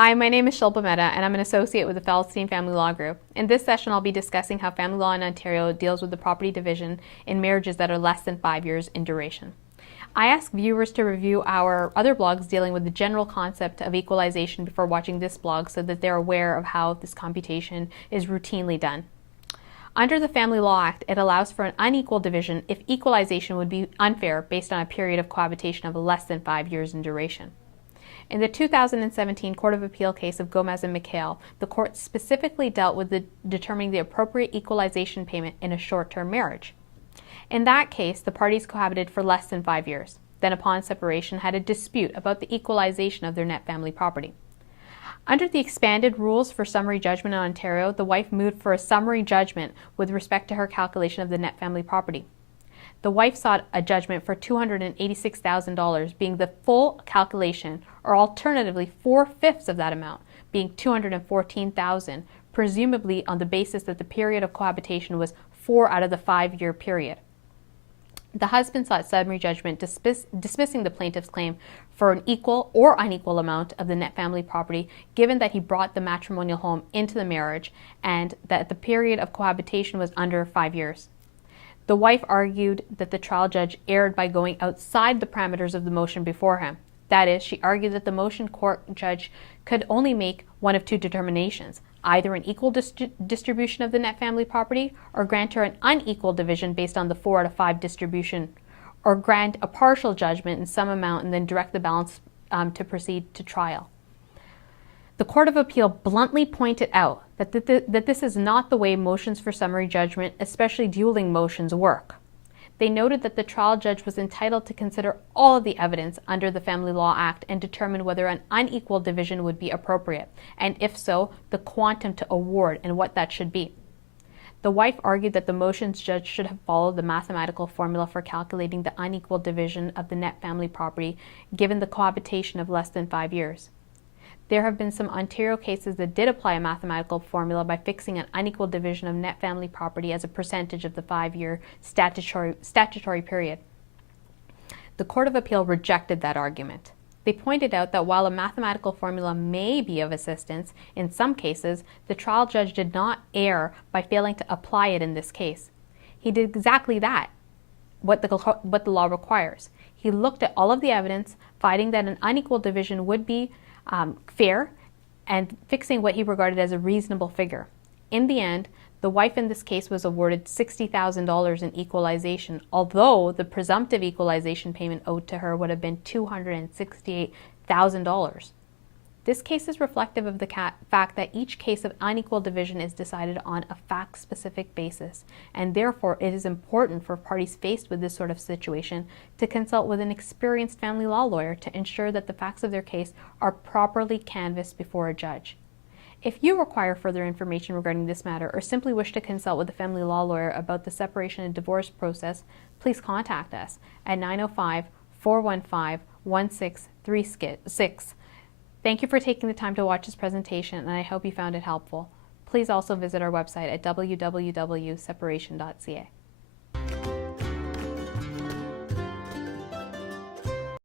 Hi, my name is Shilpa Mehta, and I'm an associate with the Feldstein Family Law Group. In this session, I'll be discussing how family law in Ontario deals with the property division in marriages that are less than 5 years in duration. I ask viewers to review our other blogs dealing with the general concept of equalization before watching this blog so that they're aware of how this computation is routinely done. Under the Family Law Act, it allows for an unequal division if equalization would be unfair based on a period of cohabitation of less than 5 years in duration. In the 2017 Court of Appeal case of Gomez and McHale, the court specifically dealt with determining the appropriate equalization payment in a short-term marriage. In that case, the parties cohabited for less than 5 years, then upon separation had a dispute about the equalization of their net family property. Under the expanded rules for summary judgment in Ontario, the wife moved for a summary judgment with respect to her calculation of the net family property. The wife sought a judgment for $286,000 being the full calculation, or alternatively 4/5 of that amount being $214,000, presumably on the basis that the period of cohabitation was 4 out of the 5-year period. The husband sought summary judgment dismissing the plaintiff's claim for an equal or unequal amount of the net family property, given that he brought the matrimonial home into the marriage and that the period of cohabitation was under 5 years. The wife argued that the trial judge erred by going outside the parameters of the motion before him. That is, she argued that the motion court judge could only make one of two determinations, either an equal distribution of the net family property or grant her an unequal division based on the 4 out of 5 distribution, or grant a partial judgment in some amount and then direct the balance to proceed to trial. The Court of Appeal bluntly pointed out that this is not the way motions for summary judgment, especially dueling motions, work. They noted that the trial judge was entitled to consider all of the evidence under the Family Law Act and determine whether an unequal division would be appropriate, and if so, the quantum to award and what that should be. The wife argued that the motions judge should have followed the mathematical formula for calculating the unequal division of the net family property given the cohabitation of less than 5 years. There have been some Ontario cases that did apply a mathematical formula by fixing an unequal division of net family property as a percentage of the 5-year statutory period. The Court of Appeal rejected that argument. They pointed out that while a mathematical formula may be of assistance, in some cases, the trial judge did not err by failing to apply it in this case. He did exactly that, what the law requires. He looked at all of the evidence, finding that an unequal division would be fair and fixing what he regarded as a reasonable figure. In the end, the wife in this case was awarded $60,000 in equalization, although the presumptive equalization payment owed to her would have been $268,000. This case is reflective of the fact that each case of unequal division is decided on a fact-specific basis, and therefore it is important for parties faced with this sort of situation to consult with an experienced family law lawyer to ensure that the facts of their case are properly canvassed before a judge. If you require further information regarding this matter or simply wish to consult with a family law lawyer about the separation and divorce process, please contact us at 905-415-1636. Thank you for taking the time to watch this presentation, and I hope you found it helpful. Please also visit our website at www.separation.ca.